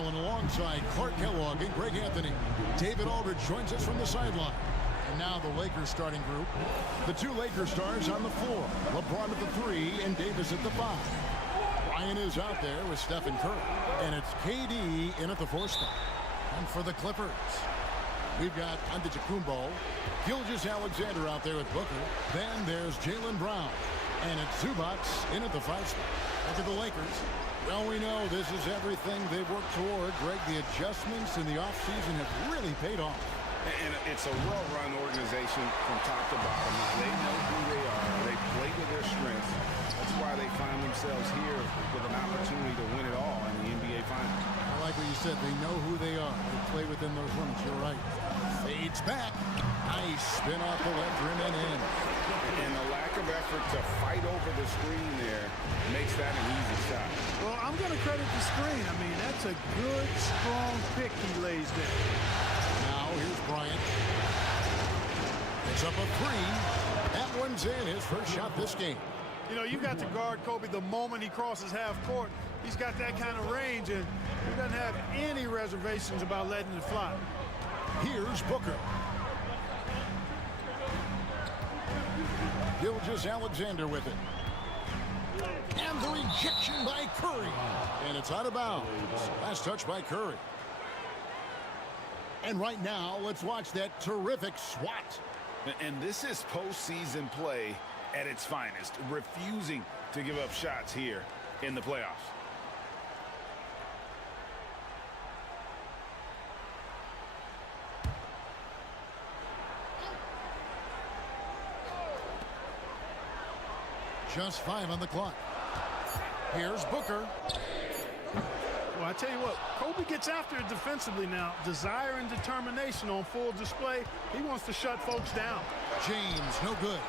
And alongside Clark Kellogg and Greg Anthony, David Aldridge joins us from the sideline. And now the Lakers starting group. The two Lakers stars on the floor. LeBron at the 3 and Davis at the 5. Ryan is out there with Stephen Curry. And it's KD in at the 4 spot. And for the Clippers, we've got Antetokounmpo, Gilgeous-Alexander out there with Booker. Then there's Jaylen Brown. And it's Zubac in at the 5 spot. Look at the Lakers. Well, we know this is everything they've worked toward. Greg, the adjustments in the offseason have really paid off. And it's a well-run organization from top to bottom. They know who they are. They play to their strengths. That's why they find themselves here with an opportunity to win it all in the NBA Finals. I like what you said. They know who they are. They play within those limits. You're right. Fades back. Nice spin off the left rim and in. And the lack of effort to fight over the screen there makes that an easy shot. Well, I'm going to credit the screen. I mean, that's a good, strong pick he lays there. Now, here's Bryant. It's up a 3. That one's in. His first shot this game. You know, you got to guard Kobe the moment he crosses half court. He's got that kind of range, and he doesn't have any reservations about letting it fly. Here's Booker. Gilgeous-Alexander with it. And the rejection by Curry. And it's out of bounds. Last touch by Curry. And right now, let's watch that terrific swat. And this is postseason play at its finest, refusing to give up shots here in the playoffs. Just 5 on the clock. Here's Booker. Well, I tell you what, Kobe gets after it defensively now. Desire and determination on full display. He wants to shut folks down. James, no good.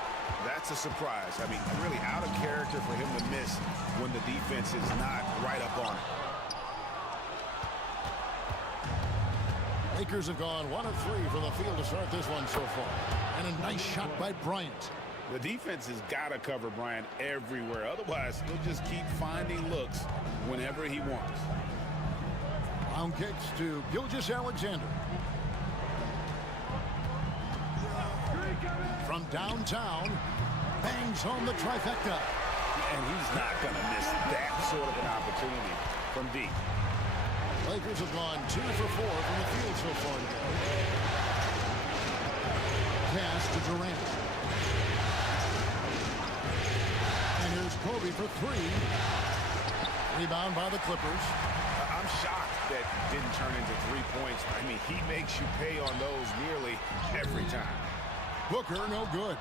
That's a surprise. I mean, really out of character for him to miss when the defense is not right up on it. Lakers have gone 1 of 3 from the field to start this one so far. And a nice shot by Bryant. The defense has got to cover Bryant everywhere. Otherwise, he'll just keep finding looks whenever he wants. Brown kicks to Gilgeous-Alexander. From downtown, bangs home the trifecta. And he's not going to miss that sort of an opportunity from deep. Lakers have gone 2 for 4 from the field so far today. Pass to Durant. And here's Kobe for 3. Rebound by the Clippers. I'm shocked that didn't turn into 3 points. I mean, he makes you pay on those nearly every time. Booker, no good.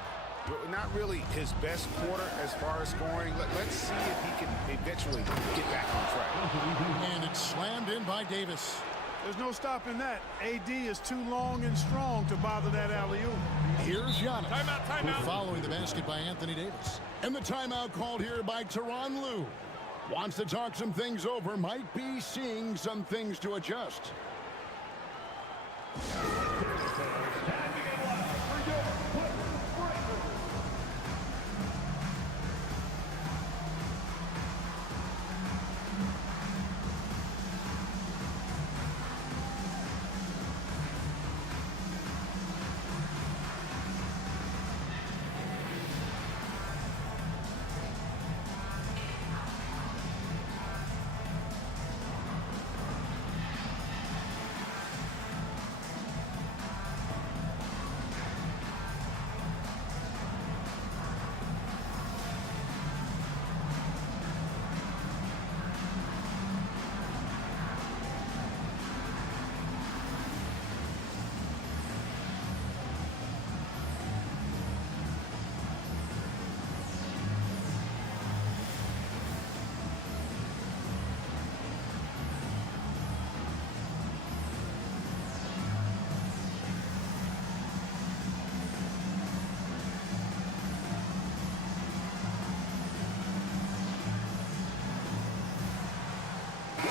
Not really his best quarter as far as scoring. Let's see if he can eventually get back on track. And it's slammed in by Davis. There's no stopping that. AD is too long and strong to bother that alley-oop. Here's Giannis. Timeout. Following the basket by Anthony Davis. And the timeout called here by Tyronn Lue. Wants to talk some things over. Might be seeing some things to adjust.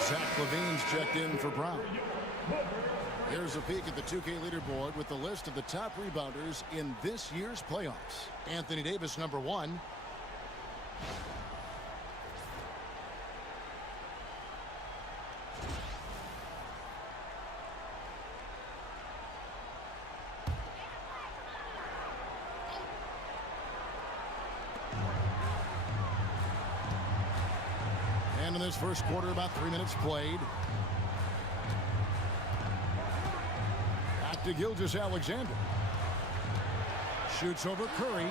Zach LaVine's checked in for Brown. Here's a peek at the 2K leaderboard with the list of the top rebounders in this year's playoffs. Anthony Davis, number 1. this first quarter, about 3 minutes played. Back to Gilgeous-Alexander. Shoots over Curry,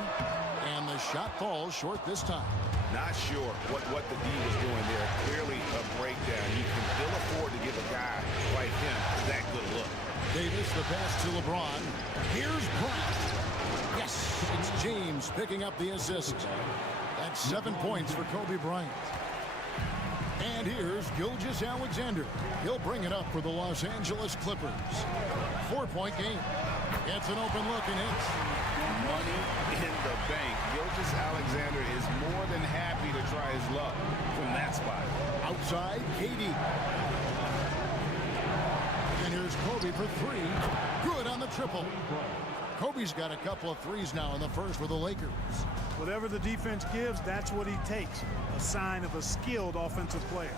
and the shot falls short this time. Not sure what the D was doing there. Clearly a breakdown. You can still afford to give a guy like him that good look. Davis, the pass to LeBron. Here's Bryant. Yes, it's James picking up the assist. That's 7 points for Kobe Bryant. And here's Gilgeous-Alexander. He'll bring it up for the Los Angeles Clippers. 4-point game. Gets an open look and hits. Money in the bank. Gilgeous-Alexander is more than happy to try his luck from that spot. Outside, KD. And here's Kobe for three. Good on the triple. Kobe's got a couple of threes now in the first for the Lakers. Whatever the defense gives, that's what he takes. A sign of a skilled offensive player.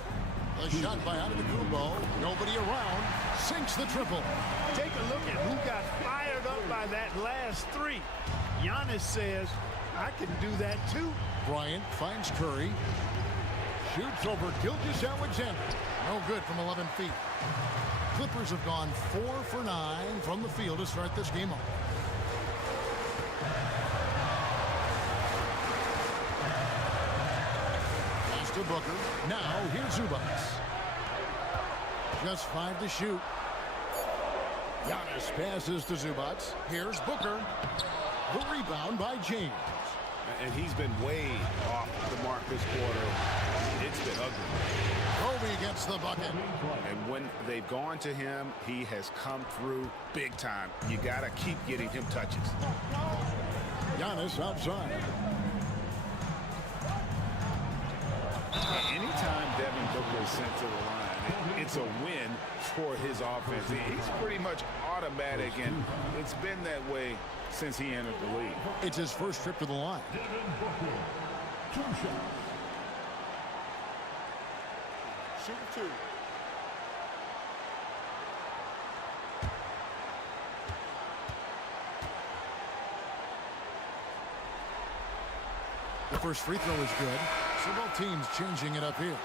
The shot by Antetokounmpo. Nobody around. Sinks the triple. Take a look at who got fired up by that last three. Giannis says, I can do that too. Bryant finds Curry. Shoots over Gilgeous-Alexander. No good from 11 feet. Clippers have gone 4 for 9 from the field to start this game off. Pass to Booker. Now here's Zubac. Just 5 to shoot. Giannis passes to Zubac. Here's Booker. The rebound by James. And he's been way off the mark this quarter. It's been ugly. Kobe gets the bucket. And when they've gone to him, he has come through big time. You got to keep getting him touches. Giannis outside. Anytime Devin Booker is sent to the line, it's a win for his offense. He's pretty much automatic, and it's been that way since he entered the league. It's his first trip to the line. Shoot two. The first free throw is good. So both teams changing it up here.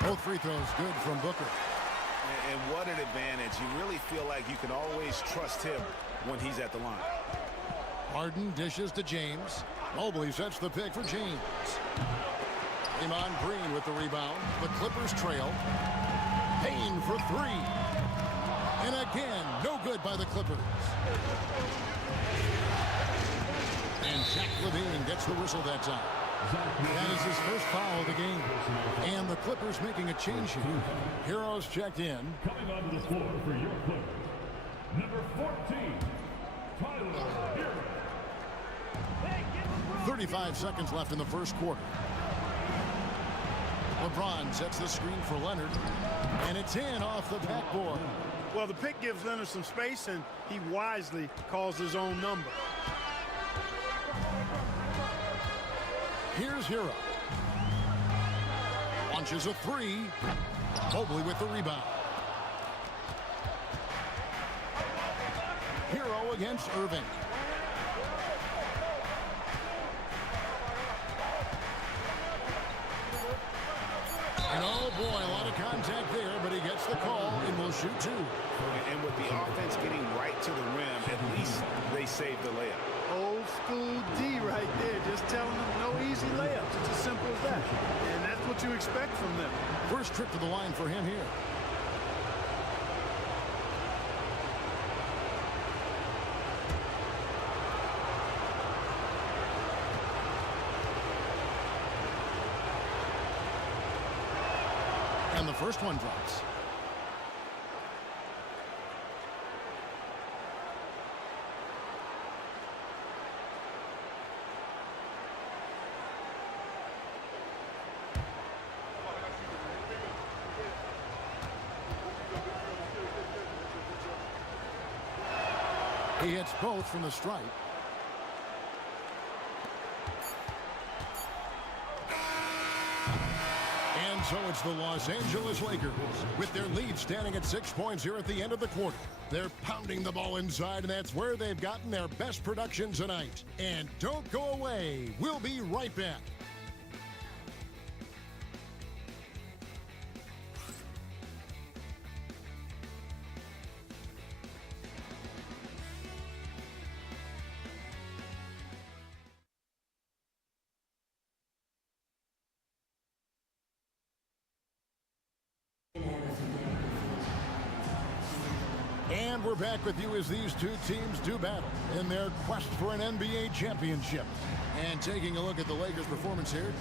Both free throws good from Booker. And what an advantage. You really feel like you can always trust him when he's at the line. Harden dishes to James. Mobley sets the pick for James. Draymond Green with the rebound. The Clippers trail. Payne for three. And again, no good by the Clippers. And Zach LaVine gets the whistle that time. That is his first foul of the game. And the Clippers making a change here. Heroes checked in. Coming onto the floor for your Clippers, number 14, Tyler Hero. 35 seconds left in the first quarter. LeBron sets the screen for Leonard. And it's in off the backboard. Well, the pick gives Leonard some space, and he wisely calls his own number. Here's Hero. Launches a three. Mobley with the rebound. Hero against Irving. And oh boy, a lot of contact there, but he gets the call and will shoot two. And with the offense getting right to the rim, at least they saved the layup. Old school D right there, just telling them no easy layups. It's as simple as that. And that's what you expect from them. First trip to the line for him here. And the first one drops. He hits both from the stripe. And so it's the Los Angeles Lakers with their lead standing at 6 points here at the end of the quarter. They're pounding the ball inside, and that's where they've gotten their best production tonight. And don't go away. We'll be right back. And we're back with you as these two teams do battle in their quest for an NBA championship. And taking a look at the Lakers' performance here,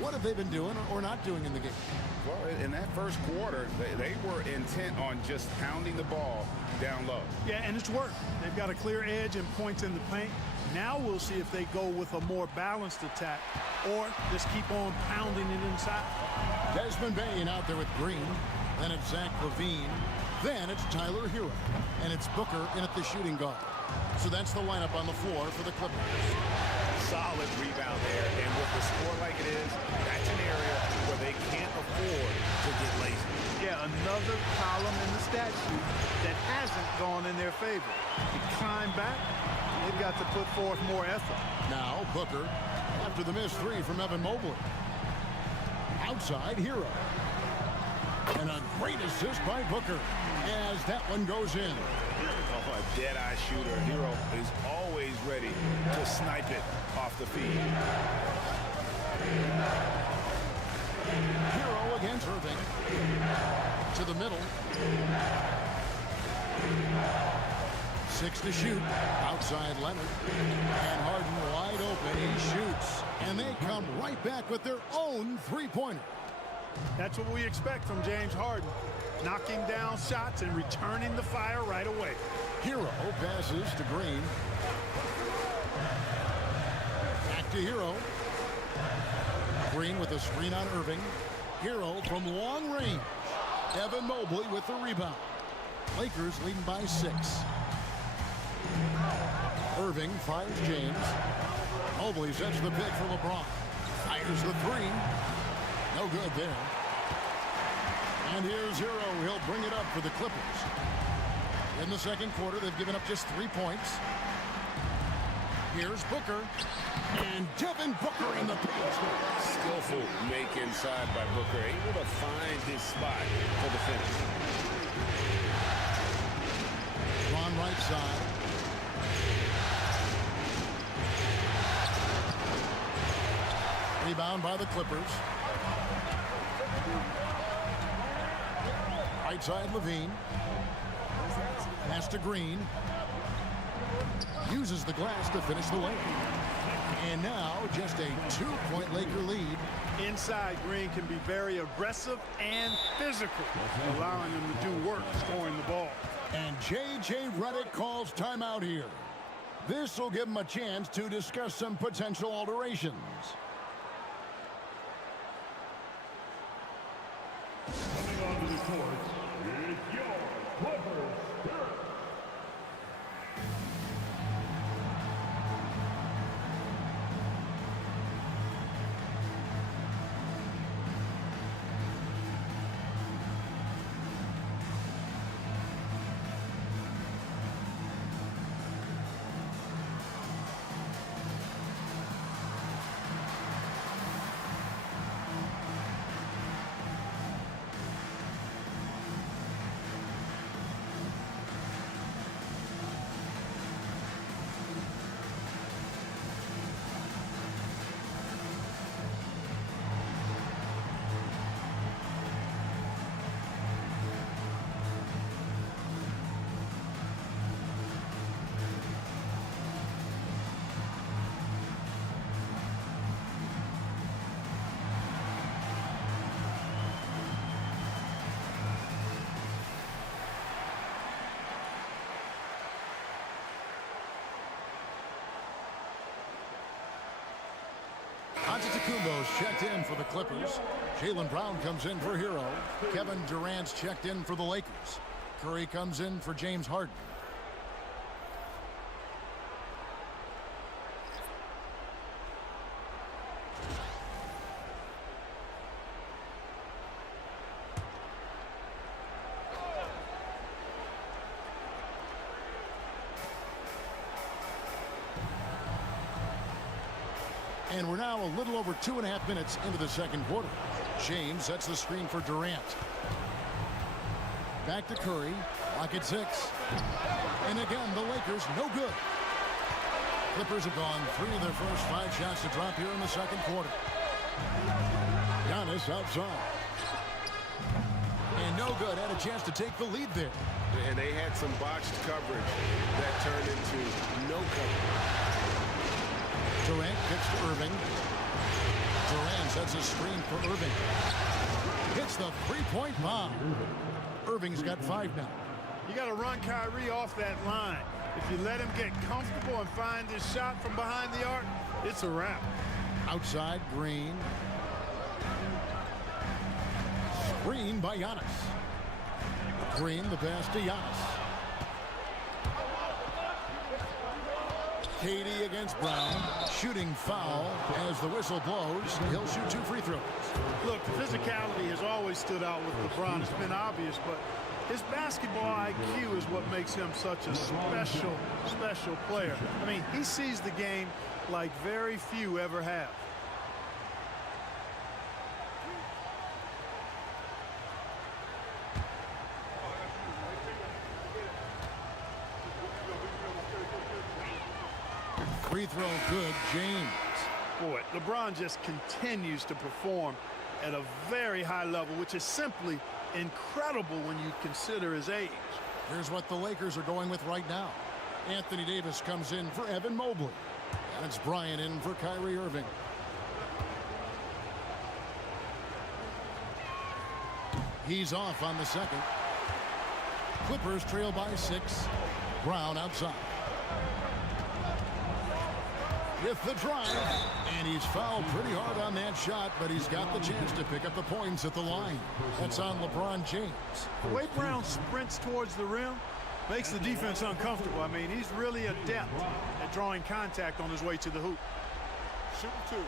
what have they been doing or not doing in the game? Well, in that first quarter, they were intent on just pounding the ball down low. Yeah, and it's worked. They've got a clear edge and points in the paint. Now we'll see if they go with a more balanced attack or just keep on pounding it inside. Desmond Bane out there with Green. Then it's Zach LaVine. Then it's Tyler Hero. And it's Booker in at the shooting guard. So that's the lineup on the floor for the Clippers. Solid rebound there. And with the score like it is, that's an area where they can't afford to get lazy. Yeah, another column in the stat sheet that hasn't gone in their favor. To climb back, they've got to put forth more effort. Now Booker after the missed three from Evan Mobley. Outside Hero. And a great assist by Booker as that one goes in. Oh, a dead-eye shooter. Hero is always ready to snipe it off the feed. Hero against Irving. To the middle. 6 to shoot. Outside Leonard. And Harden wide open. He shoots. And they come right back with their own three-pointer. That's what we expect from James Harden. Knocking down shots and returning the fire right away. Hero passes to Green. Back to Hero. Green with a screen on Irving. Hero from long range. Evan Mobley with the rebound. Lakers leading by 6. Irving finds James. Mobley sets the pick for LeBron. Fires the three. No good there. And here's Hero. He'll bring it up for the Clippers. In the second quarter, they've given up just 3 points. Here's Booker. And Devin Booker in the paint. Skillful make inside by Booker. Able to find his spot for the finish. On right side. Rebound by the Clippers. Right side Levine. Pass to Green. Uses the glass to finish the way. And now just a 2-point Laker lead. Inside, Green can be very aggressive and physical, allowing him to do work scoring the ball. And J.J. Redick calls timeout here. This will give him a chance to discuss some potential alterations. Coming onto the court is your Clippers Spirit. Antetokounmpo's checked in for the Clippers. Jaylen Brown comes in for Hero. Kevin Durant's checked in for the Lakers. Curry comes in for James Harden. And we're now a little over 2.5 minutes into the second quarter. James sets the screen for Durant. Back to Curry. Lock at 6. And again, the Lakers no good. Clippers have gone 3 of their first 5 shots to drop here in the second quarter. Giannis outside. And no good. Had a chance to take the lead there. And they had some botched coverage that turned into no coverage. Durant gets to Irving. Durant sets a screen for Irving. Hits the three-point bomb. Irving's got 5 now. You got to run Kyrie off that line. If you let him get comfortable and find his shot from behind the arc, it's a wrap. Outside, Green. Screen by Giannis. Green, the pass to Giannis. KD against Brown. Shooting foul as the whistle blows. He'll shoot 2 free throws. Look, the physicality has always stood out with LeBron. It's been obvious, but his basketball IQ is what makes him such a special player. I mean, he sees the game like very few ever have. Free throw good, James. Boy, LeBron just continues to perform at a very high level, which is simply incredible when you consider his age. Here's what the Lakers are going with right now. Anthony Davis comes in for Evan Mobley. And it's Bryant in for Kyrie Irving. He's off on the second. Clippers trail by 6. Brown outside. With the drive, and he's fouled pretty hard on that shot, but he's got the chance to pick up the points at the line. That's on LeBron James. The way Brown sprints towards the rim makes the defense uncomfortable. I mean, he's really adept at drawing contact on his way to the hoop. Shooting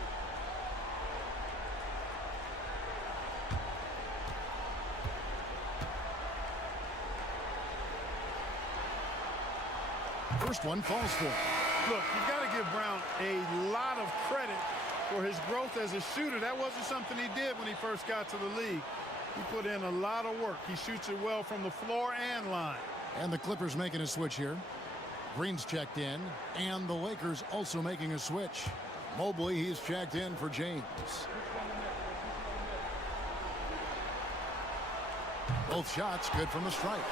2. First one falls for him. Look, you've got to give Brown a lot of credit for his growth as a shooter. That wasn't something he did when he first got to the league. He put in a lot of work. He shoots it well from the floor and line. And the Clippers making a switch here. Green's checked in, and the Lakers also making a switch. Mobley, he's checked in for James. Both shots good from the stripe.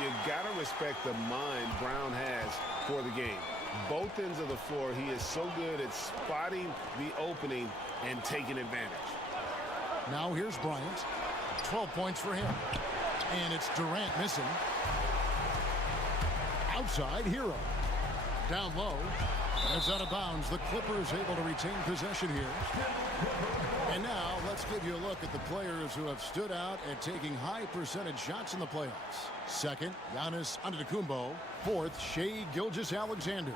You got to respect the mind Brown has for the game. Both ends of the floor, he is so good at spotting the opening and taking advantage. Now here's Bryant. 12 points for him. And it's Durant missing. Outside, Hero. Down low. It's out of bounds. The Clippers able to retain possession here. And now let's give you a look at the players who have stood out at taking high percentage shots in the playoffs. Second, Giannis Antetokounmpo. Fourth, Shai Gilgeous-Alexander.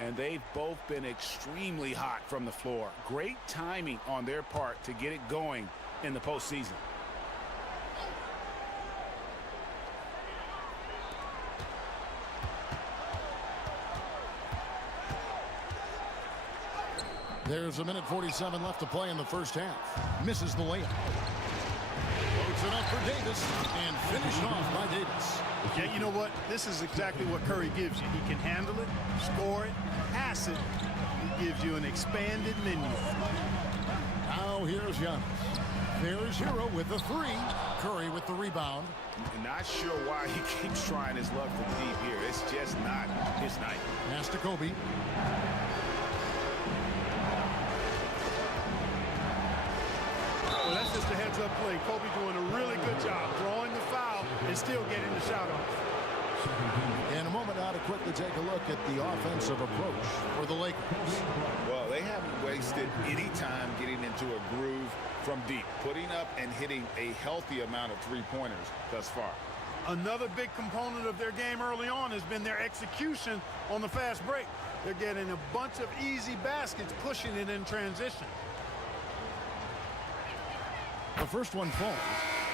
And they've both been extremely hot from the floor. Great timing on their part to get it going in the postseason. There's 1:47 left to play in the first half. Misses the layup. Floats it up for Davis and finished off by Davis. Yeah, you know what? This is exactly what Curry gives you. He can handle it, score it, pass it. He gives you an expanded menu. Now here's Giannis. There's Hero with the 3. Curry with the rebound. Not sure why he keeps trying his luck from deep here. It's just not his night. Pass to Kobe. Well, that's just a heads-up play. Kobe doing a really good job drawing the foul and still getting the shot off. In a moment now to quickly take a look at the offensive approach for the Lakers. Well, they haven't wasted any time getting into a groove from deep, putting up and hitting a healthy amount of three-pointers thus far. Another big component of their game early on has been their execution on the fast break. They're getting a bunch of easy baskets, pushing it in transition. The first one falls.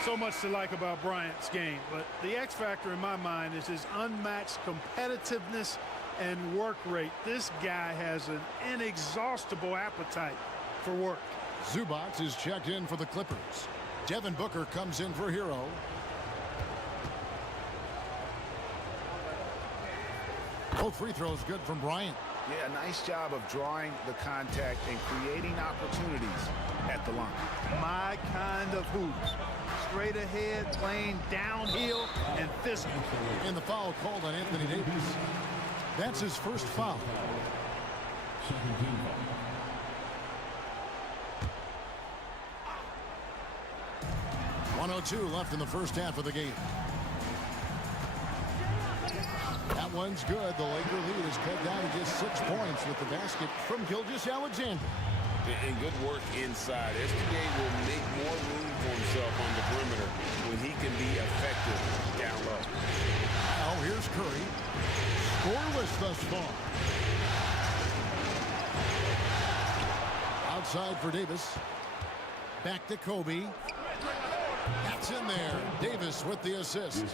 So much to like about Bryant's game, but the X factor in my mind is his unmatched competitiveness and work rate. This guy has an inexhaustible appetite for work. Zubac is checked in for the Clippers. Devin Booker comes in for Hero. Both free throws good from Bryant. Yeah, nice job of drawing the contact and creating opportunities at the line. My kind of hoops. Straight ahead, playing downhill, and physical. And the foul called on Anthony Davis. That's his first foul. 1:02 left in the first half of the game. That one's good. The Laker lead is cut down to just 6 points with the basket from Gilgeous-Alexander. And good work inside. SGA will make more room for himself on the perimeter when he can be effective down low. Now here's Curry. Scoreless thus far. Outside for Davis. Back to Kobe. That's in there. Davis with the assist.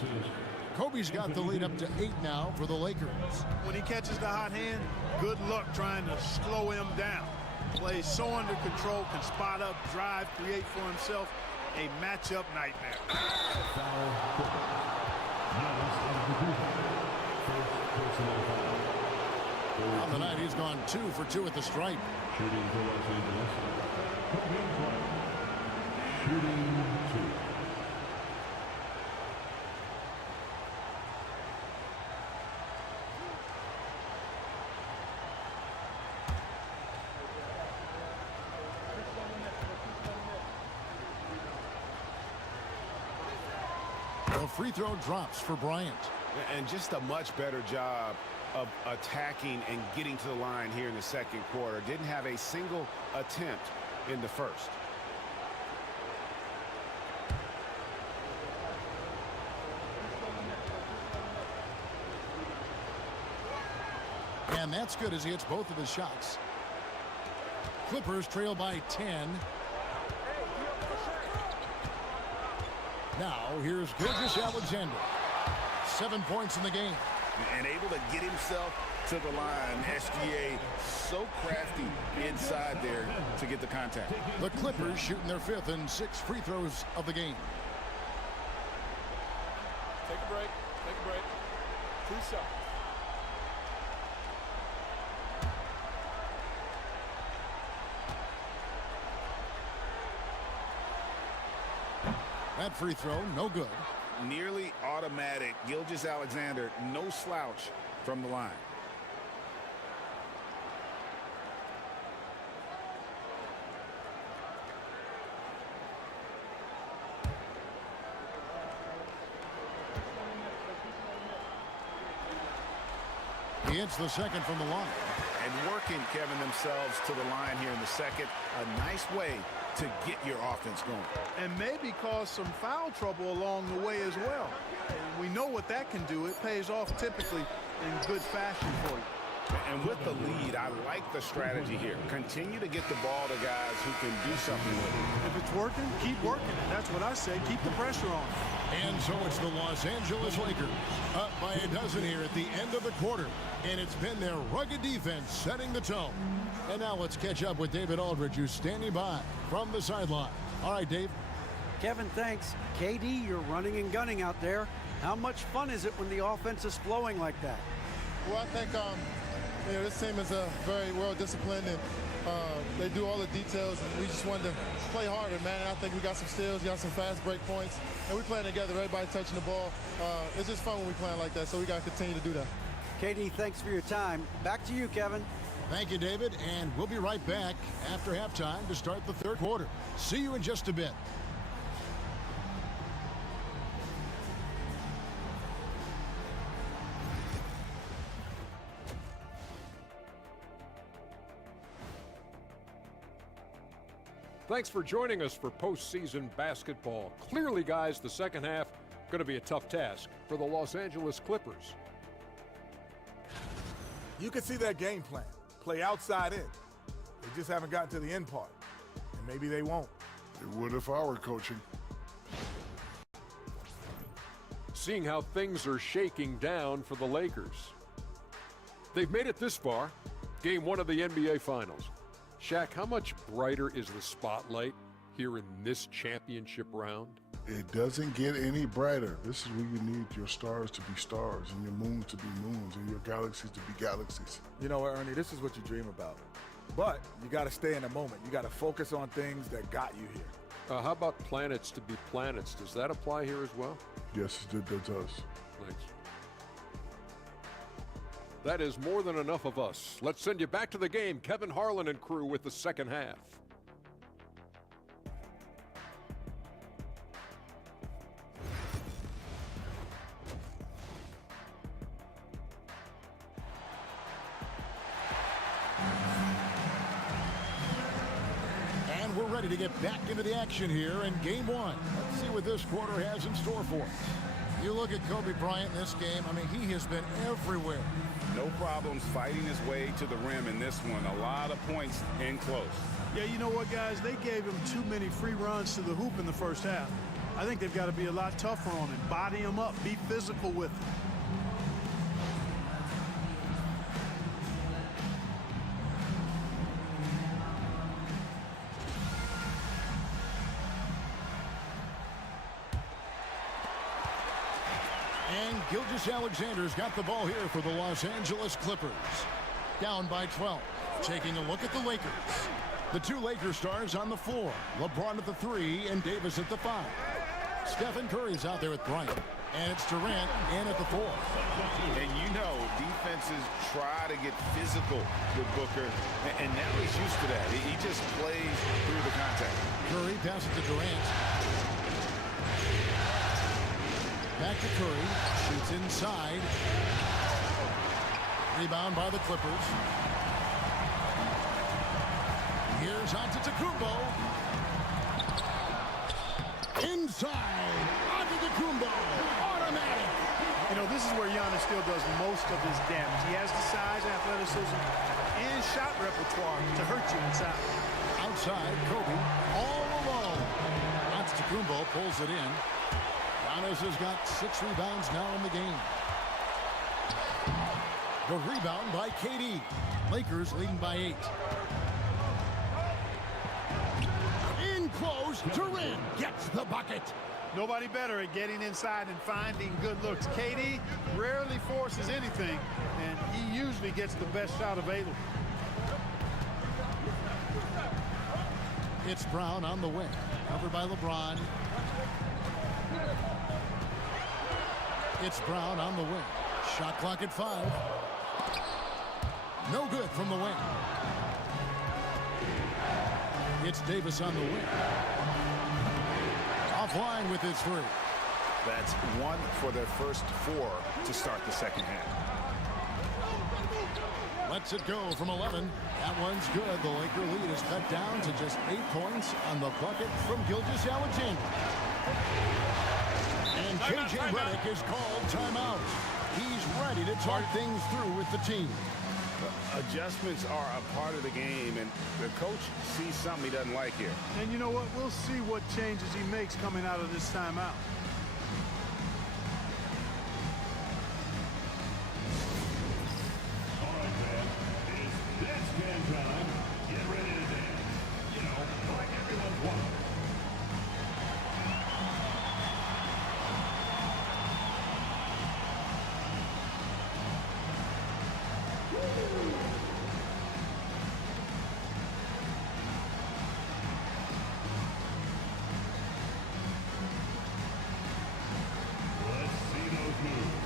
Kobe's got the lead up to 8 now for the Lakers. When he catches the hot hand, good luck trying to slow him down. Plays so under control, can spot up, drive, create for himself. A matchup nightmare. On the night, he's gone 2 for 2 at the stripe. Shooting for Los Angeles. Kobe Bryant. Shooting 2. The free throw drops for Bryant. And just a much better job of attacking and getting to the line here in the second quarter. Didn't have a single attempt in the first. And that's good as he hits both of his shots. Clippers trail by 10. Now here's Gilgeous-Alexander. 7 points in the game. And able to get himself to the line. SGA so crafty inside there to get the contact. The Clippers shooting their 5th and 6th free throws of the game. Take a break. Take a break. 2 shots. That free throw, no good. Nearly automatic. Gilgeous-Alexander, no slouch from the line. He hits the second from the line. And working, Kevin, themselves to the line here in the second. A nice way to get your offense going. And maybe cause some foul trouble along the way as well. And we know what that can do. It pays off typically in good fashion for you. And with the lead, I like the strategy here. Continue to get the ball to guys who can do something with it. If it's working, keep working it. That's what I say. Keep the pressure on. And so it's the Los Angeles Lakers up by a dozen here at the end of the quarter. And it's been their rugged defense setting the tone. And now let's catch up with David Aldridge, who's standing by from the sideline. All right, Dave. Kevin, thanks. KD, you're running and gunning out there. How much fun is it when the offense is flowing like that? Well, I think this team is very well disciplined, and they do all the details, and we just wanted to play harder, man. And I think we got some steals, got some fast break points, and we playing together, everybody touching the ball. It's just fun when we playing like that, so we got to continue to do that. KD, thanks for your time. Back to you, Kevin. Thank you, David, and we'll be right back after halftime to start the third quarter. See you in just a bit. Thanks for joining us for postseason basketball. Clearly, guys, the second half going to be a tough task for the Los Angeles Clippers. You can see their game plan. Play outside in. They just haven't gotten to the end part. And maybe they won't. It would if I were coaching. Seeing how things are shaking down for the Lakers. They've made it this far. Game 1 of the NBA Finals. Shaq, how much brighter is the spotlight here in this championship round? It doesn't get any brighter. This is where you need your stars to be stars and your moons to be moons and your galaxies to be galaxies. You know what, Ernie, this is what you dream about. But you got to stay in the moment. You got to focus on things that got you here. How about planets to be planets? Does that apply here as well? Yes, it does. Thanks. That is more than enough of us. Let's send you back to the game. Kevin Harlan and crew with the second half. And we're ready to get back into the action here in game 1. Let's see what this quarter has in store for us. You look at Kobe Bryant in this game, I mean, he has been everywhere. No problems fighting his way to the rim in this one. A lot of points in close. Yeah, you know what, guys? They gave him too many free runs to the hoop in the first half. I think they've got to be a lot tougher on him. Body him up. Be physical with him. And Gilgeous-Alexander's got the ball here for the Los Angeles Clippers. Down by 12. Taking a look at the Lakers. The two Lakers stars on the floor. LeBron at the 3 and Davis at the 5. Stephen Curry's out there with Bryant. And it's Durant in at the 4. And you know, defenses try to get physical with Booker, and now he's used to that. He just plays through the contact. Curry passes to Durant. Back to Curry. Shoots inside. Rebound by the Clippers. Here's Antetokounmpo. Inside. Antetokounmpo. Automatic. You know, this is where Giannis still does most of his damage. He has the size, athleticism, and shot repertoire to hurt you inside. Outside, Kobe all alone. Antetokounmpo pulls it in. Giannis has got 6 rebounds now in the game. The rebound by KD. Lakers leading by 8. In close, Durant gets the bucket. Nobody better at getting inside and finding good looks. KD rarely forces anything, and he usually gets the best shot available. It's Brown on the wing. Covered by LeBron. It's Brown on the wing. Shot clock at 5. No good from the wing. It's Davis on the wing. Offline with his 3. That's 1 for their first 4 to start the second half. Lets it go from 11. That one's good. The Laker lead is cut down to just 8 points on the bucket from Gilgeous-Alexander. And J.J. Redick is called timeout. He's ready to talk things through with the team. Adjustments are a part of the game, and the coach sees something he doesn't like here. And you know what? We'll see what changes he makes coming out of this timeout. All right, man. It's dance can time. Get ready to dance. You know, like everyone's wanting. Let's see those moves.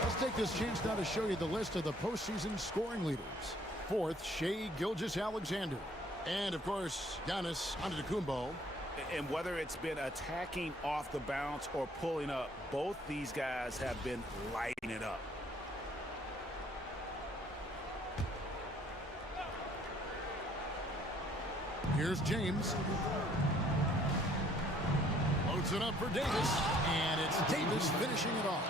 Let's take this chance now to show you the list of the postseason scoring leaders. fourth, Shai Gilgeous-Alexander. And, of course, Giannis Antetokounmpo. And whether it's been attacking off the bounce or pulling up, both these guys have been lighting it up. Here's James. Loads it up for Davis, and it's Davis finishing it off.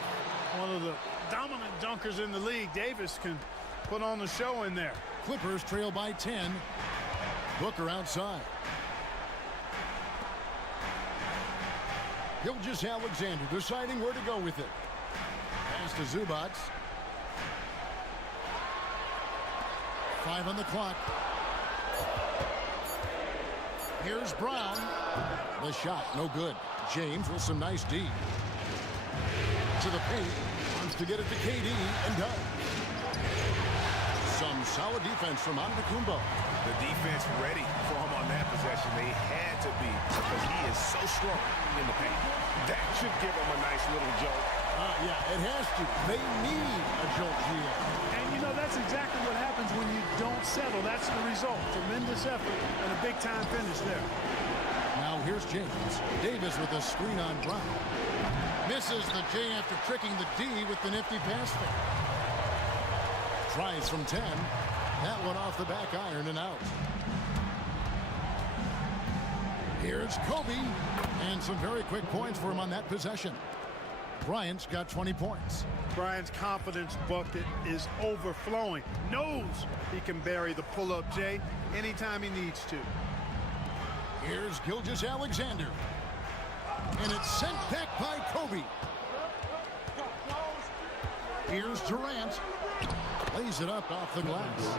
One of the dominant dunkers in the league. Davis can put on the show in there. Clippers trail by 10. Booker outside. Gilgeous-Alexander deciding where to go with it. Pass to Zubac. 5 on the clock. Here's Brown. The shot, no good. James with some nice D. To the paint. Wants to get it to KD and does. Some solid defense from Antetokounmpo. The defense ready for him on that possession. They had to be because he is so strong in the paint. That should give him a nice little jolt. Yeah, it has to. They need a jolt here. And, you know, that's exactly what happens when you don't settle. That's the result. Tremendous effort and a big-time finish there. Now here's James. Davis with a screen on Brown. Misses the J after tricking the D with the nifty pass fake. Tries from 10. That one off the back iron and out. Here's Kobe. And some very quick points for him on that possession. Bryant's got 20 points. Bryant's confidence bucket is overflowing. Knows he can bury the pull-up J anytime he needs to. Here's Gilgeous-Alexander. And it's sent back by Kobe. Here's Durant. Lays it up off the glass.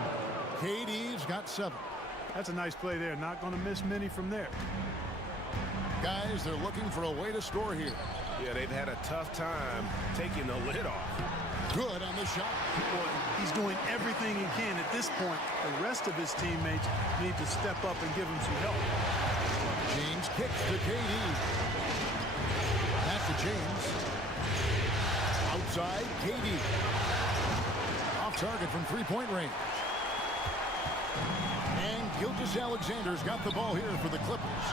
KD's got 7. That's a nice play there. Not going to miss many from there. Guys, they're looking for a way to score here. Yeah, they've had a tough time taking the lid off. Good on the shot. Boy, he's doing everything he can at this point. The rest of his teammates need to step up and give him some help. James kicks to KD. Back to James. Outside, KD. Off target from three-point range. And Gilgeous-Alexander's got the ball here for the Clippers.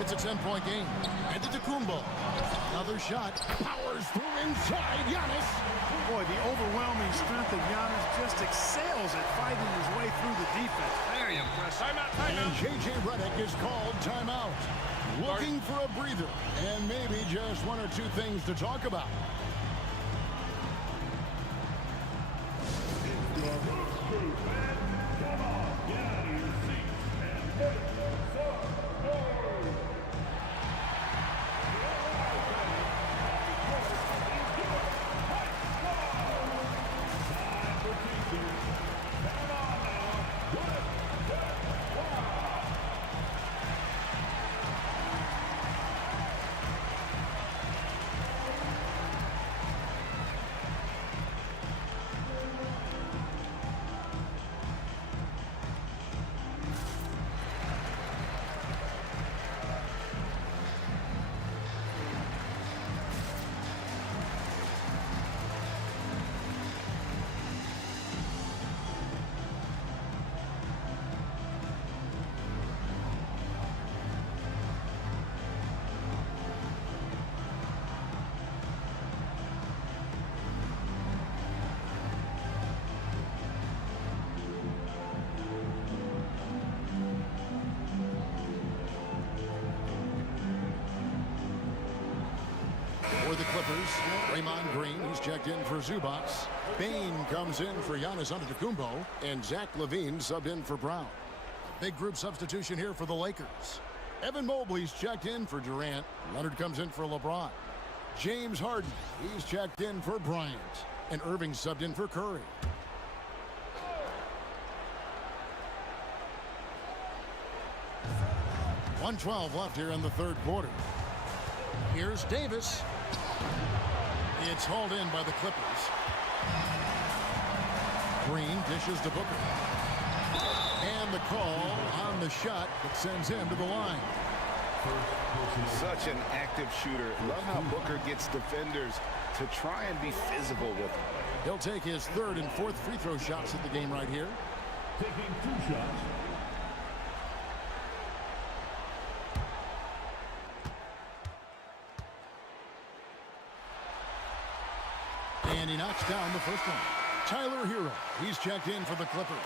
It's a 10-point game. Antetokounmpo. Another shot. Powers through inside. Giannis. Boy, the overwhelming strength of Giannis just excels at fighting his way through the defense. Very impressive. And J.J. Redick is called timeout. Looking for a breather. And maybe just one or two things to talk about. For the Clippers, Draymond Green, he's checked in for Zubac. Bane comes in for Giannis Antetokounmpo, and Zach LaVine subbed in for Brown. Big group substitution here for the Lakers. Evan Mobley's checked in for Durant. Leonard comes in for LeBron. James Harden, he's checked in for Bryant. And Irving subbed in for Curry. .112 left here in the third quarter. Here's Davis. It's hauled in by the Clippers. Green dishes to Booker. And the call on the shot that sends him to the line. Such an active shooter. Love how Booker gets defenders to try and be physical with him. He'll take his third and fourth free throw shots at the game right here. 2 shots. And he knocks down the first one. Tyler Hero, he's checked in for the Clippers.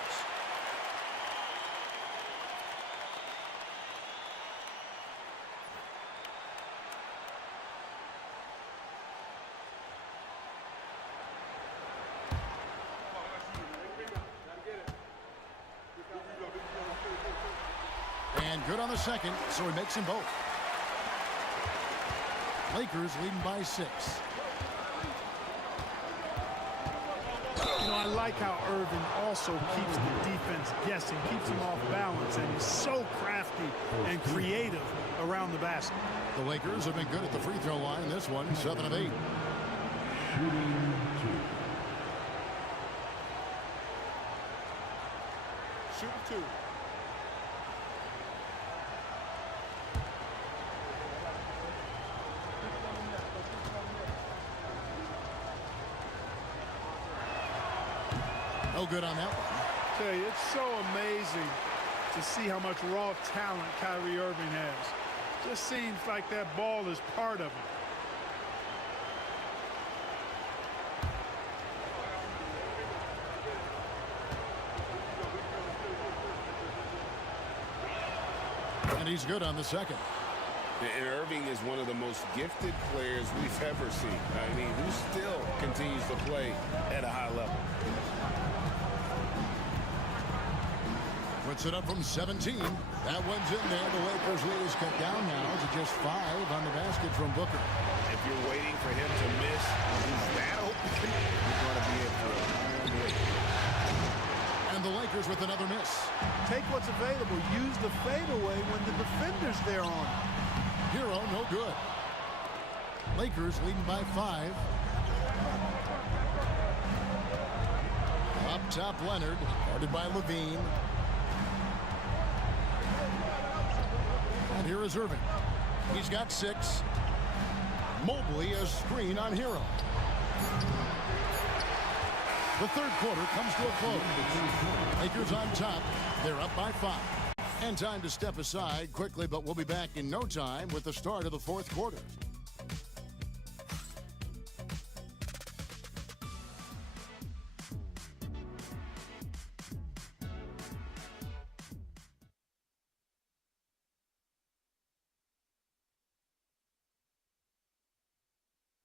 And good on the second, so he makes them both. Lakers leading by 6. You know, I like how Irving also keeps the defense guessing, keeps them off balance, and he's so crafty and creative around the basket. The Lakers have been good at the free throw line. This one, 7 of 8. Shooting 2. Shooting 2. No good on that one. Tell you, it's so amazing to see how much raw talent Kyrie Irving has. Just seems like that ball is part of him. And he's good on the second. And Irving is one of the most gifted players we've ever seen. I mean, who still continues to play at a high level. Puts it up from 17. That one's in there. The Lakers lead is cut down now to just 5 on the basket from Booker. If you're waiting for him to miss, he's that open. You're going to be in for a long wait. And the Lakers with another miss. Take what's available. Use the fadeaway when the defender's there on it. Hero, no good. Lakers leading by 5. Up top, Leonard, guarded by Levine. And here is Irving. He's got 6. Mobley a screen on Hero. The third quarter comes to a close. Lakers on top. They're up by 5. And time to step aside quickly, but we'll be back in no time with the start of the fourth quarter.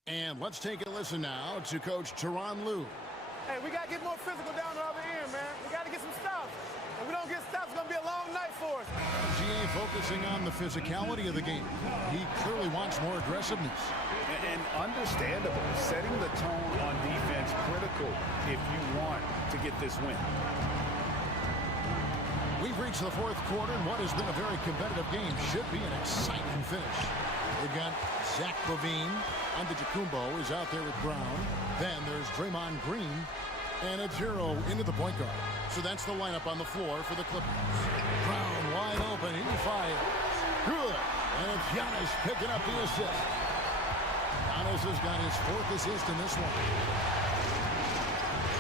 And let's take a listen now to Coach Tyronn Lue. Hey, we got to get more physical down the other end, man. We got to get some stops. If we don't get stops, it's going to be a long night for us. GA focusing on the physicality of the game. He clearly wants more aggressiveness. And understandable. Setting the tone on defense critical if you want to get this win. We've reached the fourth quarter, and what has been a very competitive game should be an exciting finish. They've got Zach LaVine. Antetokounmpo is out there with Brown. Then there's Draymond Green. And it's Hero into the point guard. So that's the lineup on the floor for the Clippers. Brown wide open. He fires. Good. And it's Giannis picking up the assist. Giannis has got his 4th assist in this one.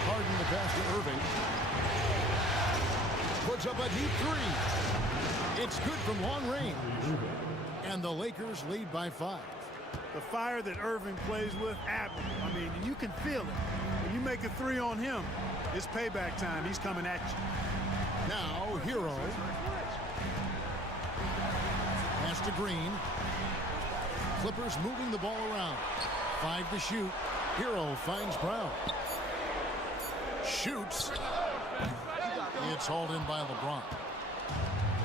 Harden the pass to Irving. Puts up a deep 3. It's good from long range. And the Lakers lead by 5. The fire that Irving plays with, admirable. I mean, you can feel it. When you make a 3 on him, it's payback time. He's coming at you. Now, Hero. Pass to Green. Clippers moving the ball around. 5 to shoot. Hero finds Brown. Shoots. It's hauled in by LeBron.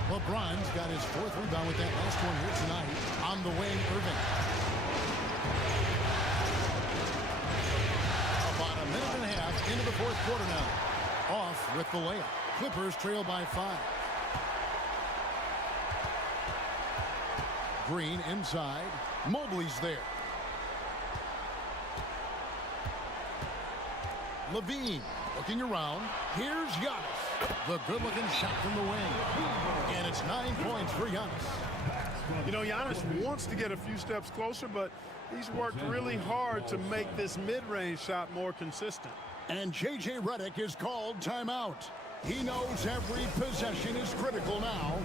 LeBron's got his 4th rebound with that last one here tonight. On the wing, Irving. About a minute and a half into the fourth quarter now. Off with the layup. Clippers trail by 5. Green inside. Mobley's there. Levine looking around. Here's Giannis. The good-looking shot from the wing. And it's 9 points for Giannis. You know, Giannis wants to get a few steps closer, but he's worked really hard to make this mid-range shot more consistent. And J.J. Redick is called timeout. He knows every possession is critical now.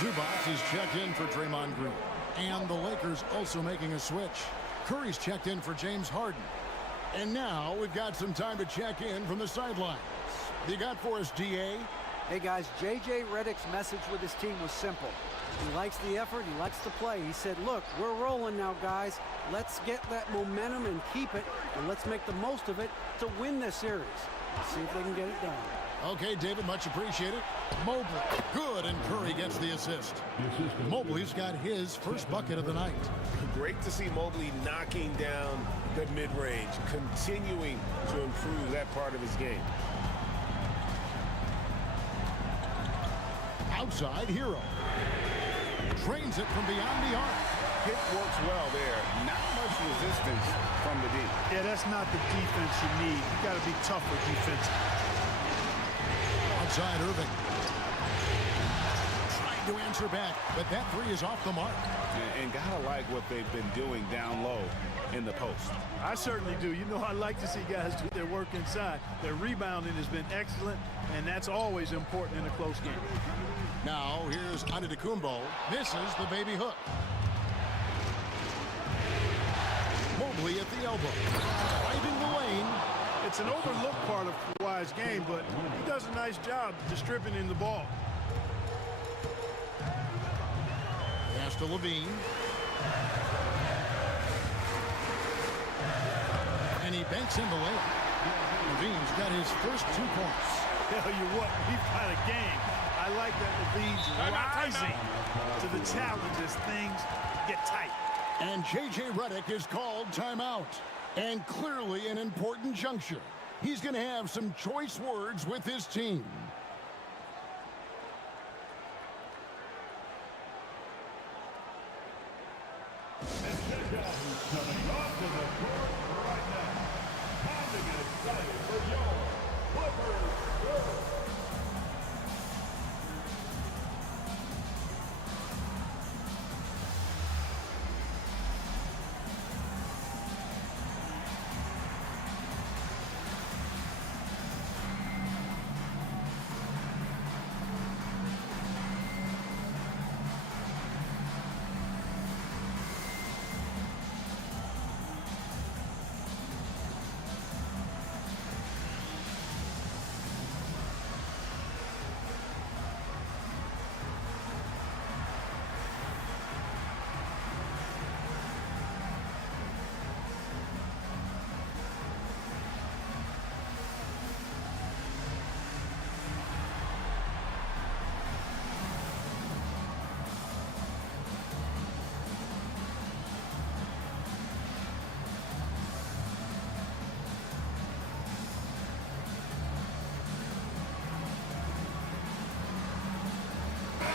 Zubac is checked in for Draymond Green. And the Lakers also making a switch. Curry's checked in for James Harden. And now we've got some time to check in from the sidelines. You got for us, DA? Hey, guys, J.J. Redick's message with his team was simple. He likes the effort. He likes to play. He said, look, we're rolling now, guys. Let's get that momentum and keep it, and let's make the most of it to win this series. Let's see if they can get it done. Okay, David, much appreciated. Mobley, good, and Curry gets the assist. Mobley's got his first bucket of the night. Great to see Mobley knocking down the mid-range, continuing to improve that part of his game. Outside, Hero. Trains it from beyond the arc. Hit works well there. Not much resistance from the D. Yeah, that's not the defense you need. You got to be tougher defense. Outside, Irving. Trying to answer back, but that three is off the mark. And gotta like what they've been doing down low in the post. I certainly do. You know, I like to see guys do their work inside. Their rebounding has been excellent, and that's always important in a close game. Now, here's Antetokounmpo. Misses the baby hook. Mobley at the elbow. Driving the lane. It's an overlooked part of Kawhi's game, but he does a nice job distributing the ball. Pass to Levine. And he banks in the layup. Levine's got his first 2 points. Tell you what, we've got a game. I like that Levine's rising to the challenge as things get tight. And J.J. Redick is called timeout. And clearly an important juncture. He's going to have some choice words with his team. Coming off of the court right now. Time to get excited for your Clippers.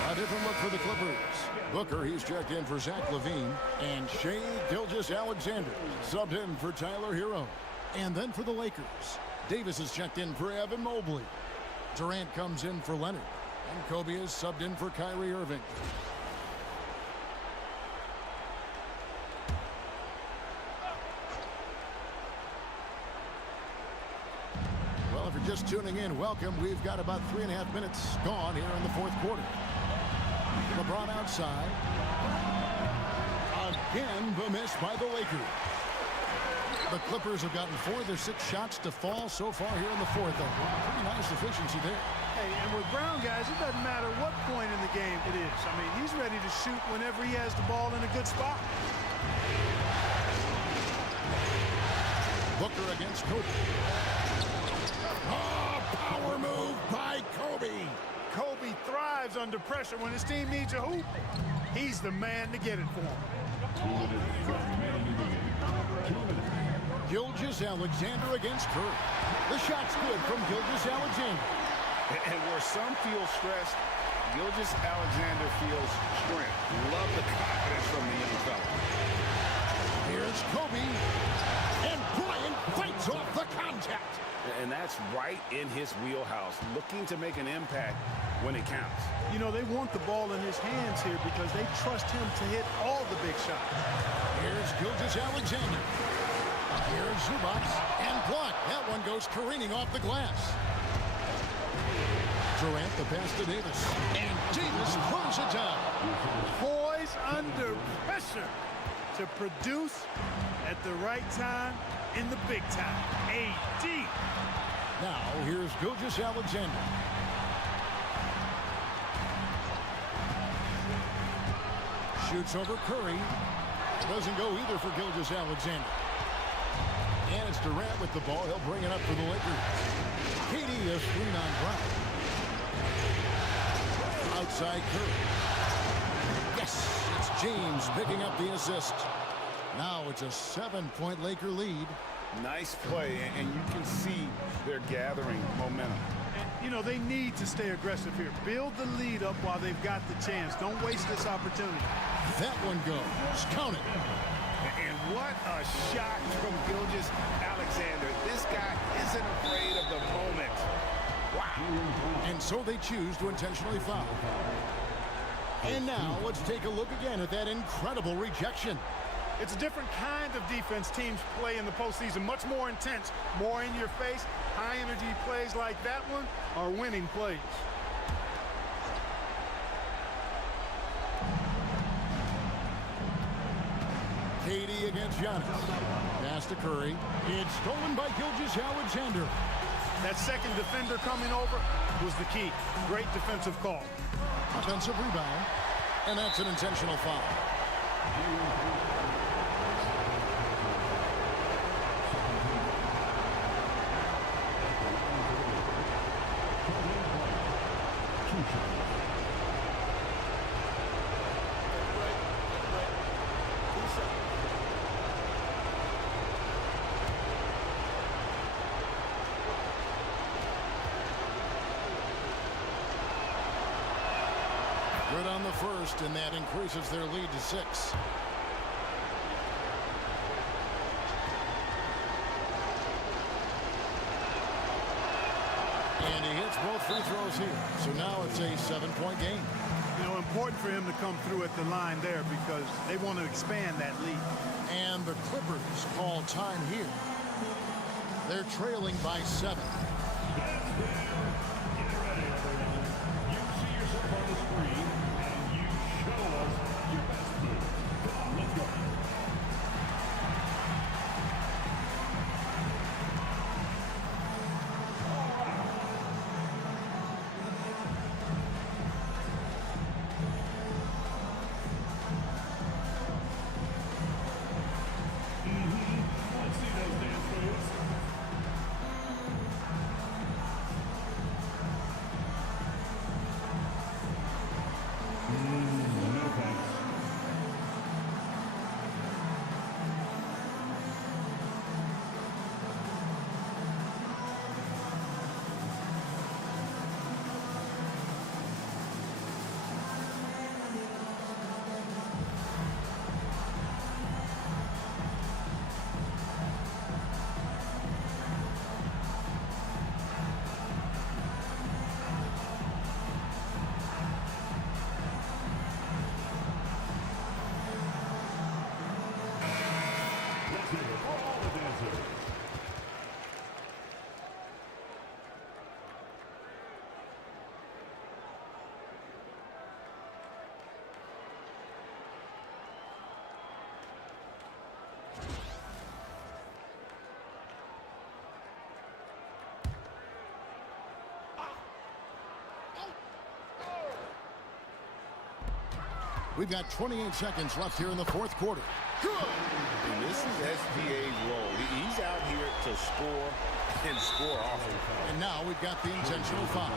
A different look for the Clippers. Booker, he's checked in for Zach LaVine. And Shai Gilgeous-Alexander subbed in for Tyler Hero. And then for the Lakers, Davis is checked in for Evan Mobley. Durant comes in for Leonard. And Kobe is subbed in for Kyrie Irving. Well, if you're just tuning in, welcome. We've got about 3.5 minutes gone here in the fourth quarter. LeBron outside. A Again, the miss by the Lakers. The Clippers have gotten 4 of their 6 shots to fall so far here in the fourth. Pretty nice efficiency there. Hey, and with Brown, guys, it doesn't matter what point in the game it is. I mean, he's ready to shoot whenever he has the ball in a good spot. Booker against Kobe. Oh, power move by Kobe. Kobe thrives under pressure. When his team needs a hoop, he's the man to get it for him. Gilgeous-Alexander against Curry. The shot's good from Gilgeous-Alexander. And where some feel stressed, Gilgeous-Alexander feels strength. Love the confidence from the young fella. Here's Kobe. And Bryant fights off the contact. And that's right in his wheelhouse, looking to make an impact when it counts. You know, they want the ball in his hands here because they trust him to hit all the big shots. Here's Gilgeous-Alexander. Here's Zubac. And blocked. That one goes careening off the glass. Durant, the pass to Davis. And Davis throws it down. Poised under pressure to produce at the right time in the big time. AD. Now, here's Gilgeous-Alexander. Shoots over Curry. Doesn't go either for Gilgeous-Alexander. And it's Durant with the ball. He'll bring it up for the Lakers. KD a screen on Brown. Outside Curry. Yes, it's James picking up the assist. Now it's a 7-point Laker lead. Nice play, and you can see they're gathering momentum. You know, they need to stay aggressive here. Build the lead up while they've got the chance. Don't waste this opportunity. That one goes. Count it. And what a shot from Gilgeous-Alexander. This guy isn't afraid of the moment. Wow. And so they choose to intentionally foul. And now let's take a look again at that incredible rejection. It's a different kind of defense teams play in the postseason. Much more intense, more in your face. High energy plays like that one are winning plays. KD against Giannis. Pass to Curry. It's stolen by Gilgeous-Alexander. That second defender coming over was the key. Great defensive call. Offensive rebound. And that's an intentional foul. Good on the first, and that increases their lead to 6. And he hits both free throws here. So now it's a 7-point game. You know, important for him to come through at the line there because they want to expand that lead. And the Clippers call time here. They're trailing by 7. We've got 28 seconds left here in the fourth quarter. Good! And this is SGA's role. He's out here to score and score often. And now we've got the intentional foul.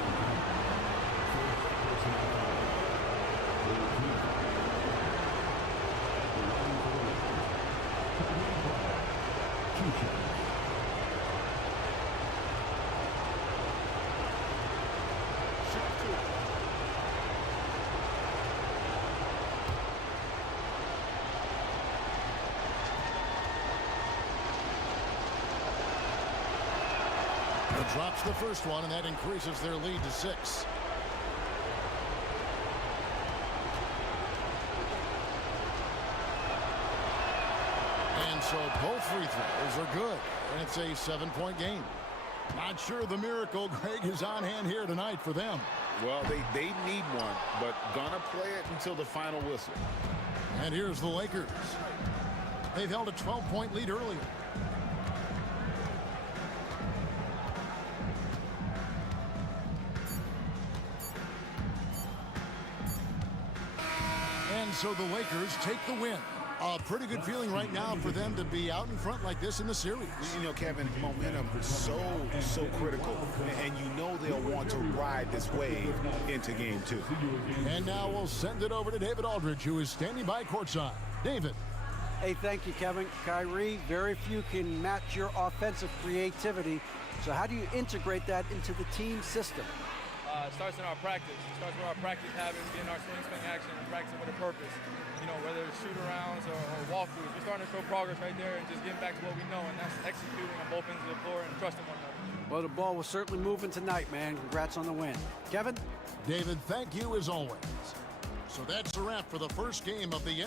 Drops the first one, and that increases their lead to 6. And so both free throws are good, and it's a 7-point game. Not sure the miracle, Greg, is on hand here tonight for them. Well, they need one, but gonna play it until the final whistle. And here's the Lakers. They've held a 12-point lead earlier. And so the Lakers take the win. A pretty good feeling right now for them to be out in front like this in the series. You know, Kevin, momentum is so critical, and you know they'll want to ride this wave into game 2. And now we'll send it over to David Aldridge, who is standing by courtside. David. Hey, thank you, Kevin. Kyrie, very few can match your offensive creativity. So how do you integrate that into the team system? It starts in our practice. It starts with our practice habits, getting our swing action and practicing with a purpose. You know, whether it's shoot-arounds or walkthroughs, we're starting to show progress right there and just getting back to what we know, and that's executing on both ends of the floor and trusting one another. Well, the ball was certainly moving tonight, man. Congrats on the win. Kevin? David, thank you as always. So that's a wrap for the first game of the